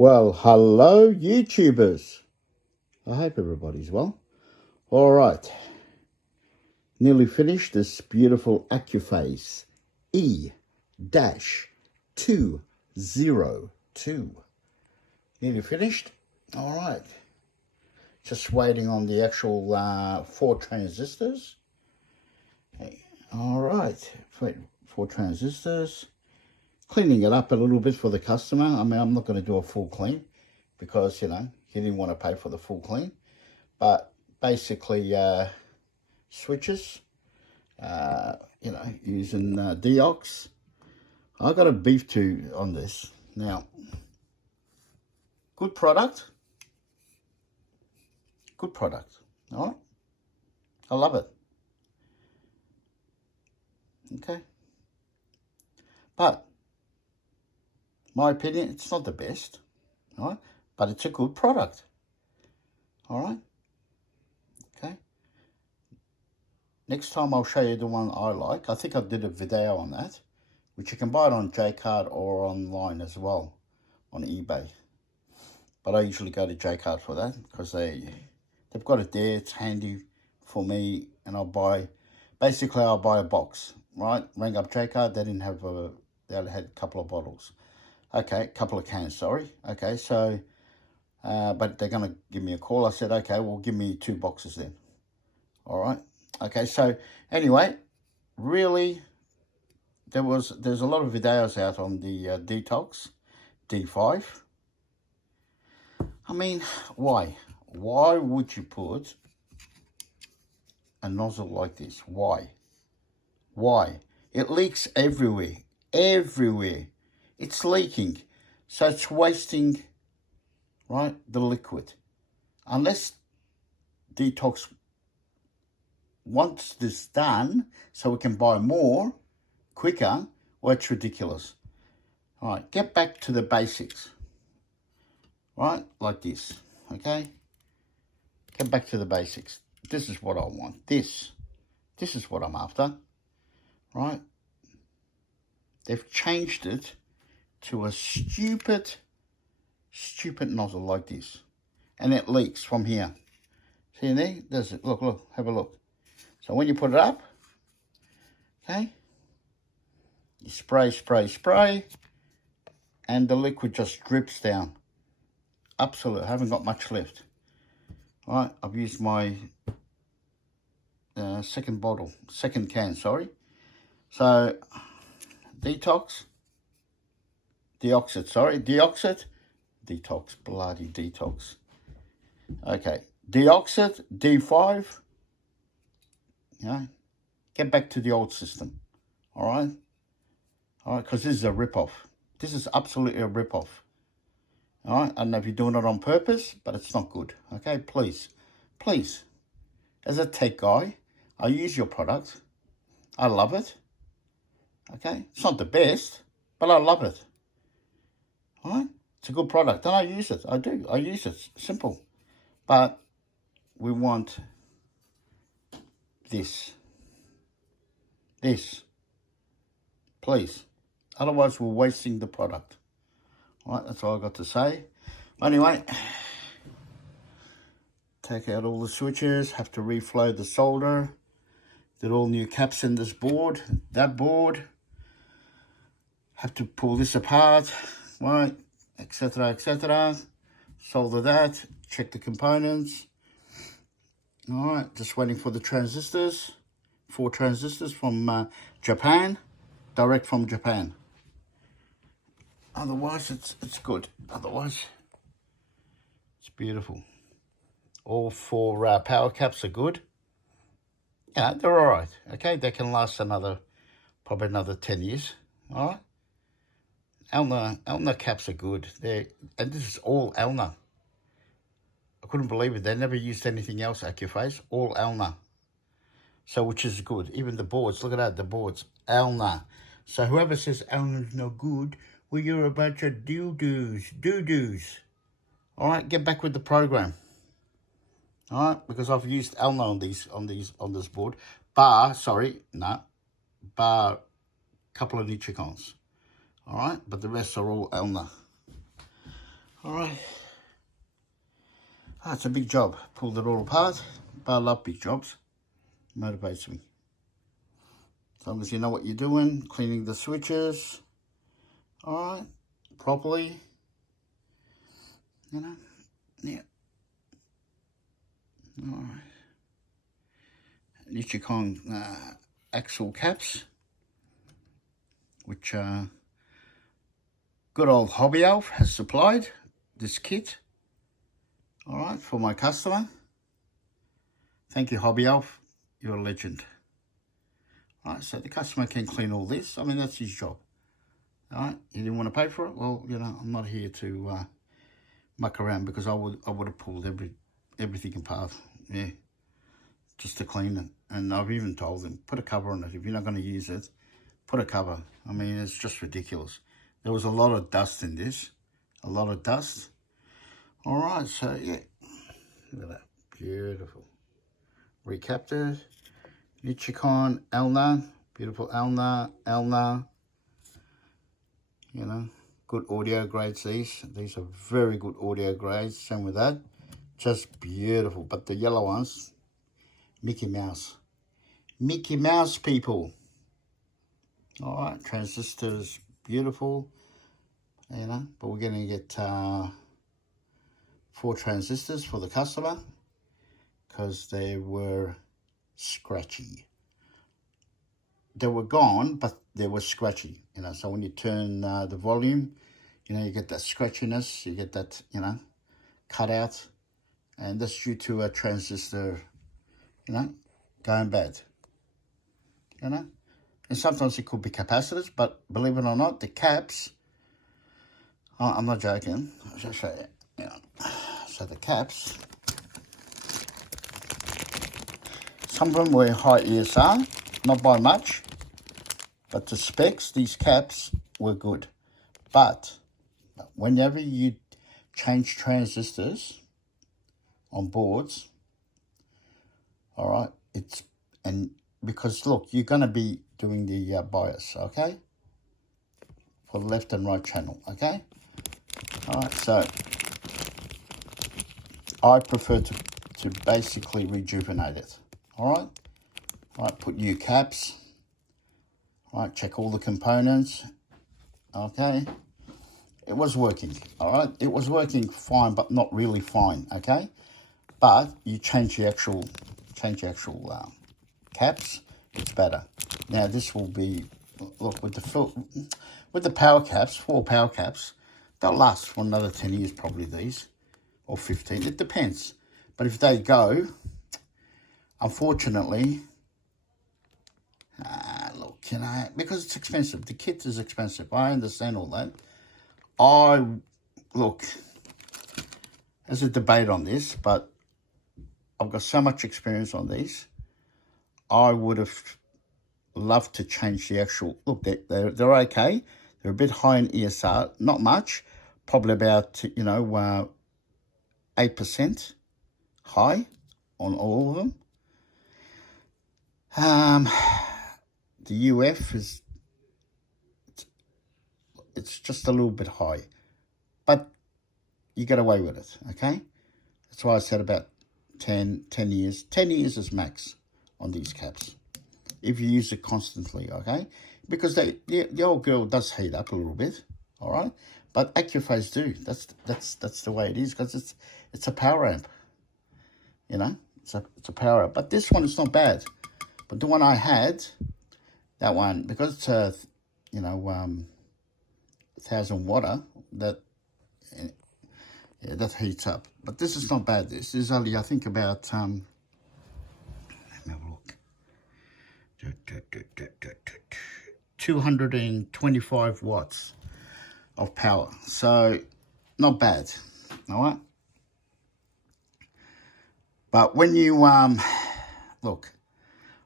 Well, hello, YouTubers. I hope everybody's well. All right. Nearly finished this beautiful Accuphase E-202. Nearly finished. All right. Just waiting on the actual 4 transistors. Okay. All right. 4 transistors. Cleaning it up a little bit for the customer. I mean, I'm not going to do a full clean because, you know, he didn't want to pay for the full clean. But basically, switches, you know, using Deox. I got a beef too on this. Now, good product. Good product. All right. I love it. Okay. But, my opinion, it's not the best. All right. But it's a good product. All right. Okay. Next time I'll show you the one I like. I think I did a video on that, which you can buy it on Jcard or online as well, on eBay. But I usually go to Jcard for that because they've got it there. It's handy for me, and I'll buy a box, right? Rang up Jcard. They didn't have they only had a couple of bottles. Okay, a couple of cans, sorry. Okay, so, but they're going to give me a call. I said, okay, well, give me 2 boxes then. All right. Okay, so anyway, really, there's a lot of videos out on the Detox D5. I mean, why? Why would you put a nozzle like this? Why? Why? It leaks everywhere. Everywhere. It's leaking. So it's wasting, right, the liquid. Unless Detox wants this done so we can buy more quicker, well, it's ridiculous. All right, get back to the basics. Right, like this, okay? Get back to the basics. This is what I want. This is what I'm after, right? They've changed it to a stupid nozzle like this. And it leaks from here. See there? There's it. Look, have a look. So when you put it up, okay, you spray, and the liquid just drips down. Absolutely, I haven't got much left. All right, I've used my second can, sorry. So, Detox, Detox, bloody Detox. Okay, Deoxit, D5, you know, get back to the old system, all right? All right, because this is a rip-off. This is absolutely a rip-off. All right, I don't know if you're doing it on purpose, but it's not good, okay? Please, as a tech guy, I use your product. I love it, okay? It's not the best, but I love it, all right? It's a good product, and I use it. I do. I use it. Simple. But we want this. Please. Otherwise, we're wasting the product. All right, that's all I got to say. Anyway, take out all the switches, have to reflow the solder. Did all new caps in this board, that board. Have to pull this apart, right, etc. Solder that, check the components. All right, just waiting for the transistors. 4 transistors from Japan, direct from Japan. Otherwise, it's good. Otherwise, it's beautiful. All 4 power caps are good. Yeah, they're all right. Okay, they can last probably another 10 years. All right. Elna caps are good. And this is all Elna. I couldn't believe it. They never used anything else, Accuphase. All Elna. So, which is good. Even the boards. Look at that, the boards. Elna. So, whoever says Elna's no good, well, you're a bunch of doo-doos. All right, get back with the program. All right, because I've used Elna on this board. Bar a couple of Nichicons. All right, but the rest are all Elna. All right. Oh, it's a big job. Pulled it all apart, but I love big jobs. Motivates me. As long as you know what you're doing, cleaning the switches, all right, properly, you know, yeah. All right. Nichicon axle caps, which good old Hobby Elf has supplied this kit, all right, for my customer. Thank you, Hobby Elf. You're a legend. All right, so the customer can clean all this. I mean, that's his job. All right, he didn't want to pay for it. Well, you know, I'm not here to muck around, because I would have pulled everything apart. Yeah, just to clean it. And I've even told them, put a cover on it. If you're not going to use it, put a cover. I mean, it's just ridiculous. There was a lot of dust in this, a lot of dust. All right, so yeah, look at that, beautiful. Recapped it. Nichicon Elna, beautiful Elna. You know, good audio grades these. These are very good audio grades. Same with that. Just beautiful. But the yellow ones, Mickey Mouse. Mickey Mouse, people. All right, transistors, beautiful. You know, but we're going to get 4 transistors for the customer, because they were scratchy. They were gone, but they were scratchy, you know. So when you turn the volume, you know, you get that scratchiness, you get that, you know, cutout, and that's due to a transistor, you know, going bad, you know. And sometimes it could be capacitors, but believe it or not, the caps, I'm not joking, I'll just show you, you know. So the caps, some of them were high ESR, not by much, but the specs, these caps were good. But whenever you change transistors on boards, all right, and because look, you're going to be doing the bias, okay, for the left and right channel, okay. All right, so I prefer to basically rejuvenate it. All right, put new caps. All right, check all the components. Okay, it was working. All right, it was working fine, but not really fine. Okay, but you change the actual caps, it's better. Now this will be, look, with the power caps, 4 power caps, they'll last for another 10 years probably, these, or 15. It depends. But if they go, unfortunately, look, you know, because it's expensive. The kit is expensive. I understand all that. Look, there's a debate on this, but I've got so much experience on these. I would have loved to change the actual, look, they're okay. They're a bit high in ESR, not much, probably about, you know, 8% high on all of them. The UF is, it's just a little bit high, but you get away with it, okay? That's why I said about 10 years. 10 years is max on these caps, if you use it constantly, okay? Because the old girl does heat up a little bit, all right? But Accuphase do. That's the way it is, because it's a power amp, you know? It's a power amp. But this one is not bad. But the one I had, that one, because it's you know, 1,000 watt, that that heats up. But this is not bad. This is only, I think, about let me have a look. 225 watts of power. So not bad. All right. But when you look,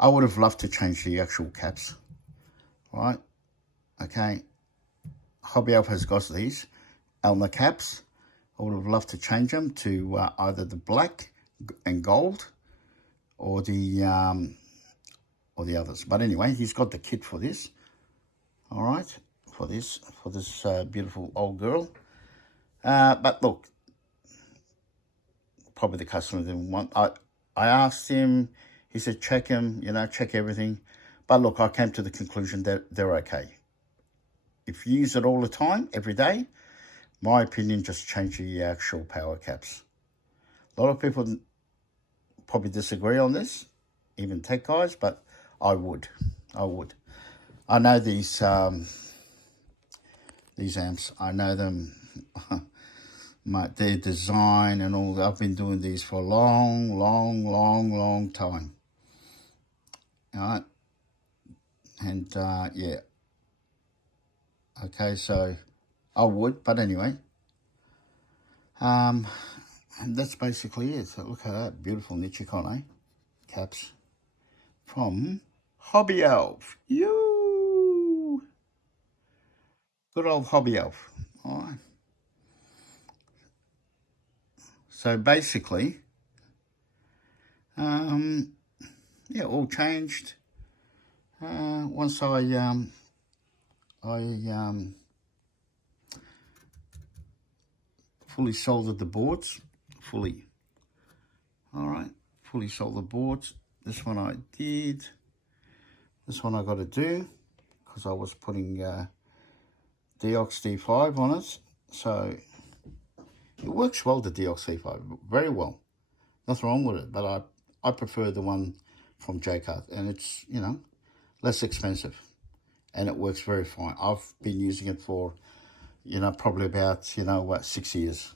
I would have loved to change the actual caps. Right? Okay. Hobby Elf has got these Elmer caps. I would have loved to change them to either the black and gold or the others. But anyway, he's got the kit for this. All right, for this beautiful old girl. But look, probably the customer didn't want. I asked him. He said check him. Check everything. But look, I came to the conclusion that they're okay. If you use it all the time, every day, my opinion, just change the actual power caps. A lot of people probably disagree on this, even tech guys, but I would. I know these amps. I know them, their design and all that. I've been doing these for a long time. All right, and yeah. Okay, so I would, but anyway. And that's basically it. So look at that beautiful Nichicon caps from Hobby Elf. You good old Hobby Elf. All right. So basically, yeah, all changed. Once I fully soldered the boards, fully soldered the boards. This one I did. This one I got to do because I was putting Deox D5 on it. So it works well, the Deox D5, very well. Nothing wrong with it, but I prefer the one from J-Cart, and it's, less expensive, and it works very fine. I've been using it for, probably about, 6 years.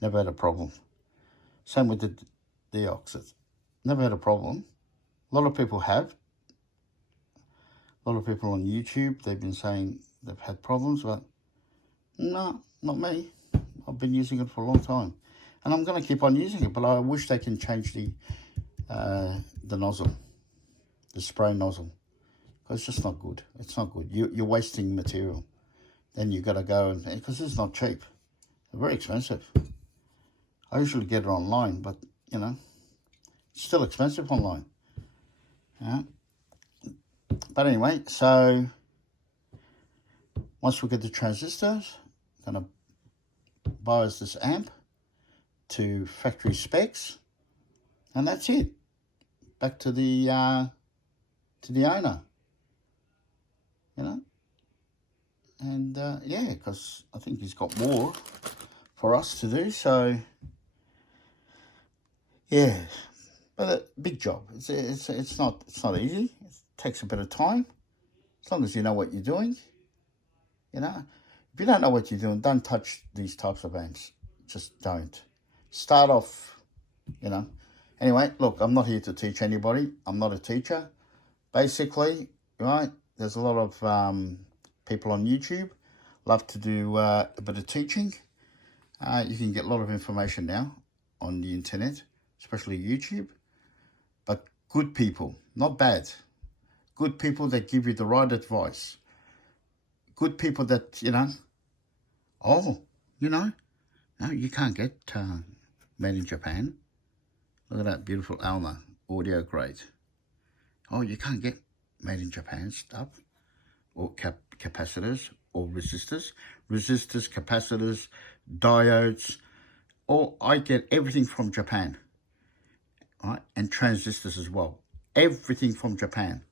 Never had a problem. Same with the Deox. Never had a problem. A lot of people have. A lot of people on YouTube, they've been saying they've had problems, but no, not me. I've been using it for a long time, and I'm going to keep on using it, but I wish they can change the nozzle, the spray nozzle, because it's just not good. It's not good. You're wasting material. Then you got to go, and because it's not cheap. They're very expensive. I usually get it online, but, it's still expensive online. Yeah. But anyway, so once we get the transistors, I'm going to buy us this amp to factory specs, and that's it. Back to the owner, and yeah, because I think he's got more for us to do. So yeah, but a big job. It's not easy. It takes a bit of time, as long as you know what you're doing. If you don't know what you're doing, don't touch these types of amps. Just don't. Start off, Anyway, look, I'm not here to teach anybody. I'm not a teacher. Basically, right, there's a lot of people on YouTube love to do a bit of teaching. You can get a lot of information now on the internet, especially YouTube. But good people, not bad. Good people that give you the right advice. Good people that, no, you can't get made in Japan. Look at that beautiful Alma, audio grade. Oh, you can't get made in Japan stuff, or capacitors, or resistors, capacitors, diodes. I get everything from Japan, right? And transistors as well. Everything from Japan,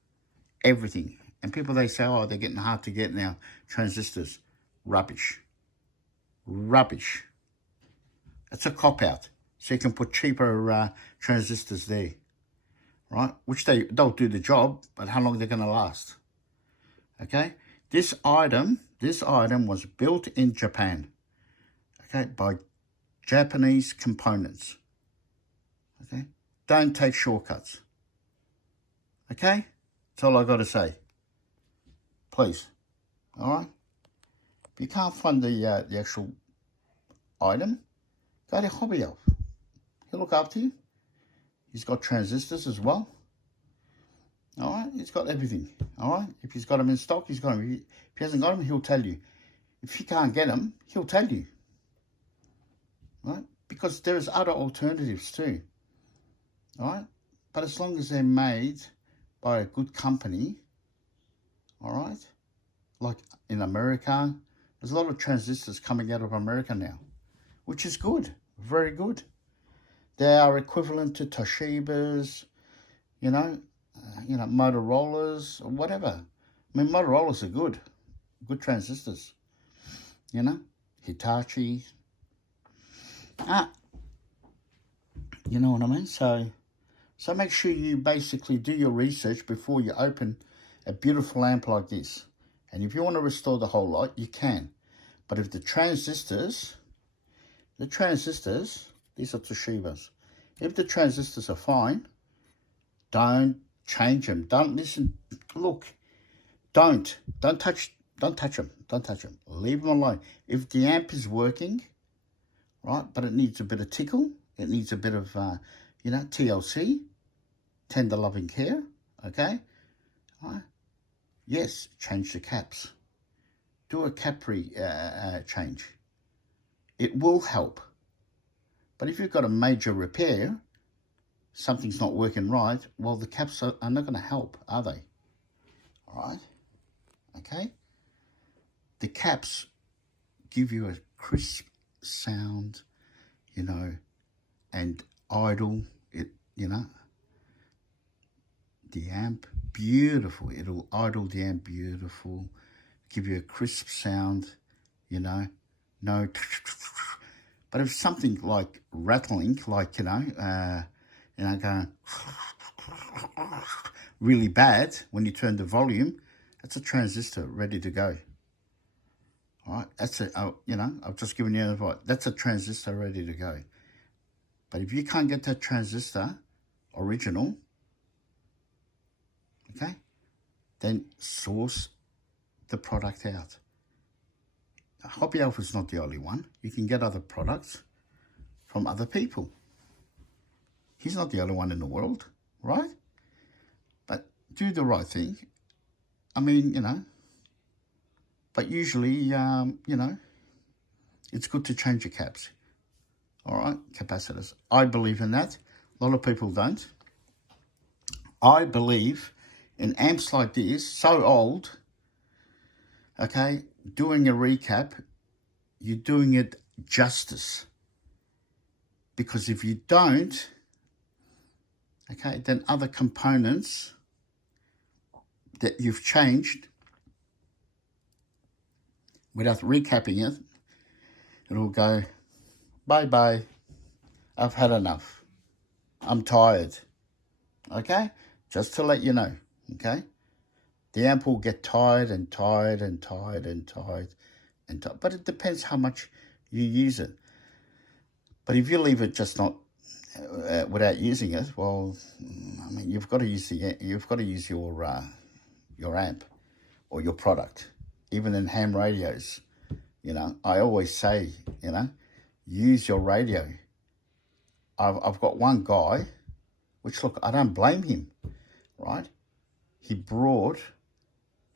everything. And people, they say, oh, they're getting hard to get now, transistors. Rubbish. It's a cop-out. So you can put cheaper transistors there, right? Which they'll do the job, but how long they're going to last? Okay? This item was built in Japan, okay, by Japanese components. Okay? Don't take shortcuts. Okay? That's all I got to say. Please. All right? If you can't find the actual item, go to Hobby Elf. He'll look after you. He's got transistors as well. All right? He's got everything. All right? If he's got them in stock, he's got them. If he hasn't got them, he'll tell you. If he can't get them, he'll tell you. Right? Because there's other alternatives too. All right? But as long as they're made by a good company, all right? Like in America, there's a lot of transistors coming out of America now. which is good, very good. They are equivalent to Toshibas, Motorola's, or whatever. I mean, Motorola's are good transistors, Hitachi. You know what I mean? So make sure you basically do your research before you open a beautiful amp like this. And if you want to restore the whole lot, you can. But if the transistors, these are Toshibas. If the transistors are fine, don't change them. Don't listen. Look, don't touch them. Don't touch them. Leave them alone. If the amp is working, right, but it needs a bit of tickle, it needs a bit of, TLC, tender loving care, okay? Right. Yes, change the caps. Do a cap change. It will help. But if you've got a major repair, something's not working right, well, the caps are not going to help, are they? All right? Okay? The caps give you a crisp sound, and idle, the amp, beautiful. It'll idle the amp beautiful, give you a crisp sound, no. But if something like rattling, like, going really bad when you turn the volume, that's a transistor ready to go. All right, that's I've just given you an advice. That's a transistor ready to go. But if you can't get that transistor original, okay, then source the product out. Hobby Alpha is not the only one. You can get other products from other people. He's not the only one in the world, right? But do the right thing. I mean, but usually, it's good to change your caps. All right, capacitors. I believe in that. A lot of people don't. I believe in amps like this, so old, okay, doing a recap, you're doing it justice. Because if you don't, okay, then other components that you've changed, without recapping it, it'll go, bye-bye, I've had enough. I'm tired. Okay? Just to let you know, okay? The amp will get tired and tired and tired and tired and tired. But it depends how much you use it. But if you leave it just not without using it, well, I mean, you've got to use your amp or your product. Even in ham radios, I always say, use your radio. I've got one guy, which, look, I don't blame him, right? He brought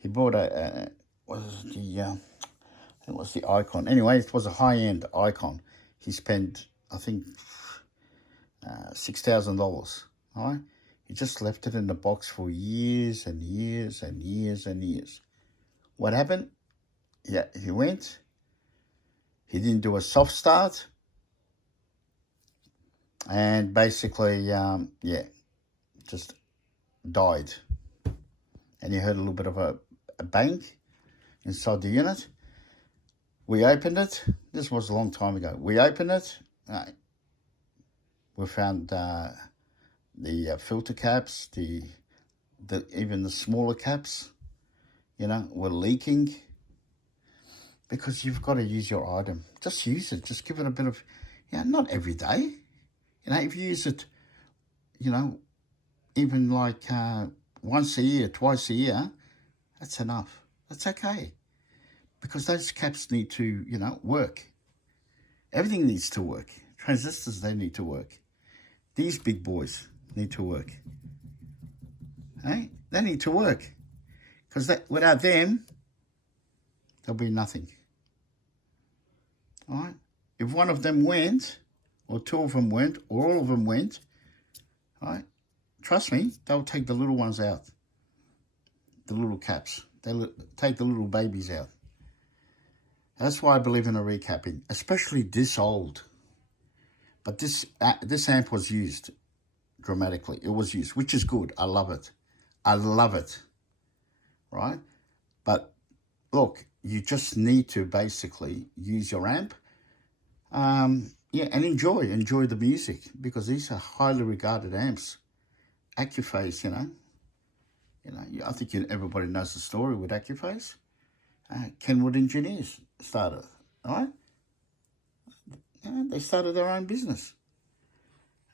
a it was the Icon. Anyway, it was a high-end Icon. He spent, I think, $6,000, all right? He just left it in the box for years and years and years and years. What happened? Yeah, he went. He didn't do a soft start. And basically, just died. And you heard a little bit of a bang inside the unit. We opened it. This was a long time ago. We opened it. We found the filter caps, even the smaller caps, were leaking. Because you've got to use your item. Just use it. Just give it a bit of, not every day. If you use it, even like once a year, twice a year, that's enough. That's okay. Because those caps need to, work. Everything needs to work. Transistors, they need to work. These big boys need to work. Hey? They need to work. Because without them, there'll be nothing. All right? If one of them went, or two of them went, or all of them went, all right? Trust me, they'll take the little ones out. The little caps. They'll take the little babies out. That's why I believe in a recapping, especially this old. But this amp was used dramatically. It was used, which is good. I love it. I love it. Right? But look, you just need to basically use your amp. Yeah, and enjoy the music, because these are highly regarded amps. Accuphase, I think everybody knows the story with Accuphase. Kenwood engineers started, right? They started their own business,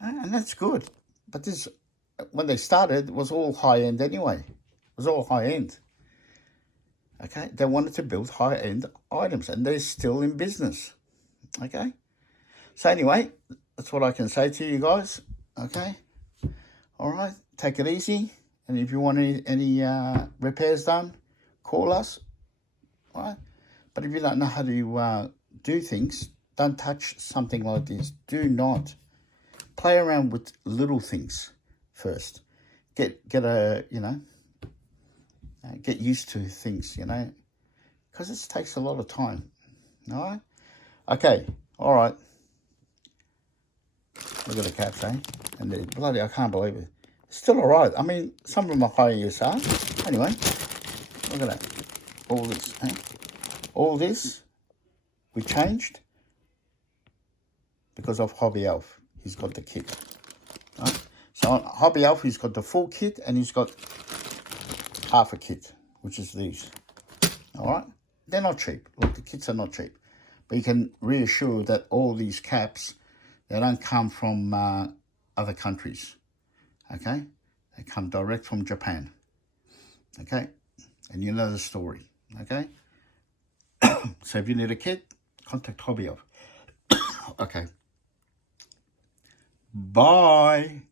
and that's good. But this, when they started, was all high end anyway. It was all high end. Okay, they wanted to build high end items, and they're still in business. Okay, so anyway, that's what I can say to you guys. Okay, all right, take it easy, and if you want any repairs done, call us. All right, but if you don't know how to do things, don't touch something like this. Do not play around with little things first. Get used to things, because it takes a lot of time. All right. Okay. All right. Look at the caps, eh? And the bloody, I can't believe it. It's still all right. I mean, some of them are high ESR. Anyway, look at that. All this, eh? All this we changed because of Hobby Elf. He's got the kit. Right? So on Hobby Elf, he's got the full kit, and he's got half a kit, which is these. All right? They're not cheap. Look, the kits are not cheap. But you can reassure that all these caps, they don't come from other countries. Okay? They come direct from Japan. Okay? And you know the story. Okay? So if you need a kit, contact Hobby Elf. Okay. Bye.